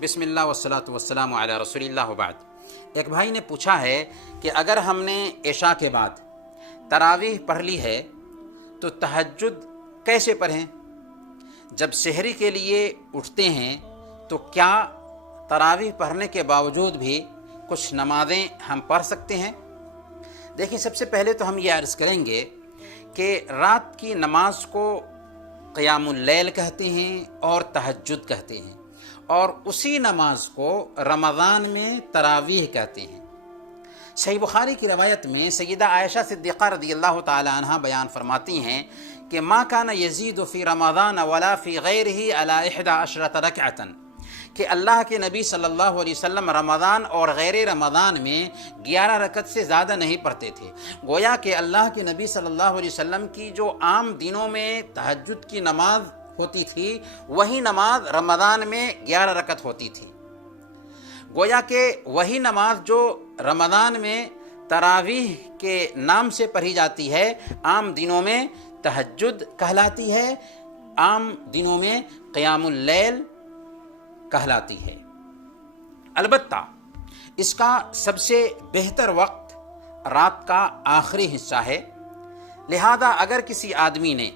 बिस्मिल्लाह वस्सलातु वस्सलामु अला रसूलिल्लाह व बाद। एक भाई ने पूछा है कि अगर हमने इशा के बाद तरावीह पढ़ ली है तो तहज्जुद कैसे पढ़ें? जब सहरी के लिए उठते हैं तो क्या तरावीह पढ़ने के बावजूद भी कुछ नमाज़ें हम पढ़ सकते हैं? देखिए, सबसे पहले तो हम ये अर्ज़ करेंगे कि रात की नमाज को क़ियामुल लैल कहते हैं और तहज्जुद कहते हैं, और उसी नमाज को रमज़ान में तरावीह कहते हैं। सही बुखारी की रवायत में सैयदा आयशा सिद्दीक़ा रज़ियल्लाहु ताला अन्हा बयान फरमाती हैं कि मा कान यज़ीदु फ़ी रमज़ान वला फ़ी गैरिही अला 11 रकअतन, कि अल्लाह के नबी सल्लल्लाहु अलैहि वसल्लम रमज़ान और गैर रमज़ान में 11 रकत से ज़्यादा नहीं पढ़ते थे। गोया कि अल्लाह के नबी सल्लल्लाहु अलैहि वसल्लम की जो आम दिनों में तहज्जुद की नमाज होती थी, वही नमाज रमज़ान में 11 रकत होती थी। गोया कि वही नमाज जो रमज़ान में तरावीह के नाम से पढ़ी जाती है, आम दिनों में तहज्जुद कहलाती है, आम दिनों में क़ियामुल लैल कहलाती है। अलबत्ता इसका सबसे बेहतर वक्त रात का आखिरी हिस्सा है। लिहाजा अगर किसी आदमी ने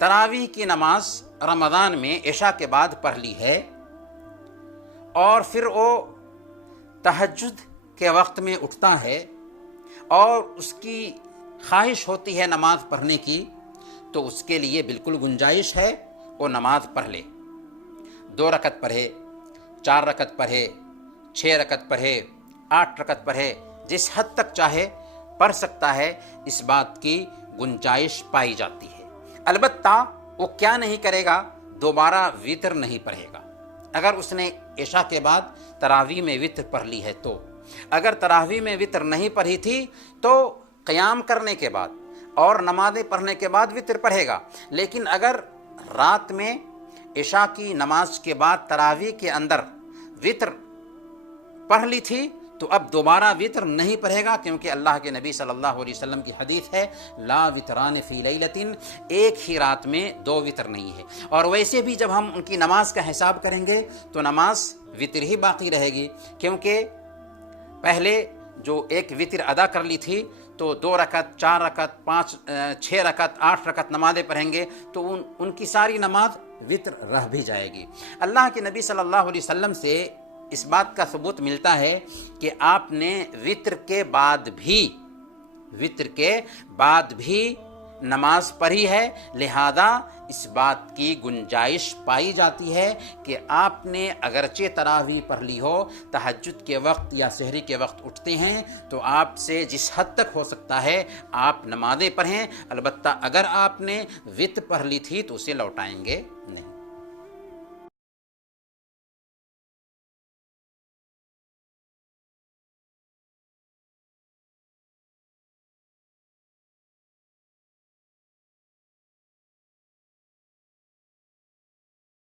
तरावीह की नमाज रमज़ान में इशा के बाद पढ़ ली है और फिर वो तहज्जुद के वक्त में उठता है और उसकी ख्वाहिश होती है नमाज पढ़ने की, तो उसके लिए बिल्कुल गुंजाइश है वो नमाज पढ़ ले। 2 रकत पढ़े, 4 रकत पढ़े, 6 रकत पढ़े, 8 रकत पढ़े, जिस हद तक चाहे पढ़ सकता है, इस बात की गुंजाइश पाई जाती है। अलबत्ता वो क्या नहीं करेगा, दोबारा वितर नहीं पढ़ेगा। अगर उसने इशा के बाद तरावीह में वितर पढ़ ली है तो, अगर तरावीह में वितर नहीं पढ़ी थी तो क़याम करने के बाद और नमाज़ें पढ़ने के बाद वितर पढ़ेगा। लेकिन अगर रात में इशा की नमाज के बाद तरावीह के अंदर वितर पढ़ ली थी तो अब दोबारा वितर नहीं पढ़ेगा, क्योंकि अल्लाह के नबी सल्लल्लाहु अलैहि वसल्लम की हदीस है, ला वितरान फ़ी लैलतिन, एक ही रात में 2 वितर नहीं है। और वैसे भी जब हम उनकी नमाज का हिसाब करेंगे तो नमाज वितर ही बाकी रहेगी, क्योंकि पहले जो एक वितर अदा कर ली थी तो 2 रकत, 4 रकत, 5, 6 रकत, 8 रकत नमाज़ें पढ़ेंगे तो उनकी सारी नमाज वितर रह भी जाएगी। अल्लाह के नबी सल्लल्लाहु अलैहि वसल्लम से इस बात का सबूत मिलता है कि आपने वितर के बाद भी नमाज पढ़ी है। लिहाजा इस बात की गुंजाइश पाई जाती है कि आपने अगरचे तरावीह पढ़ ली हो, तहज्जुद के वक्त या सहरी के वक्त उठते हैं तो आपसे जिस हद तक हो सकता है आप नमाज़ें पढ़ें। अलबत्ता अगर आपने वितर पढ़ ली थी तो उसे लौटाएंगे नहीं।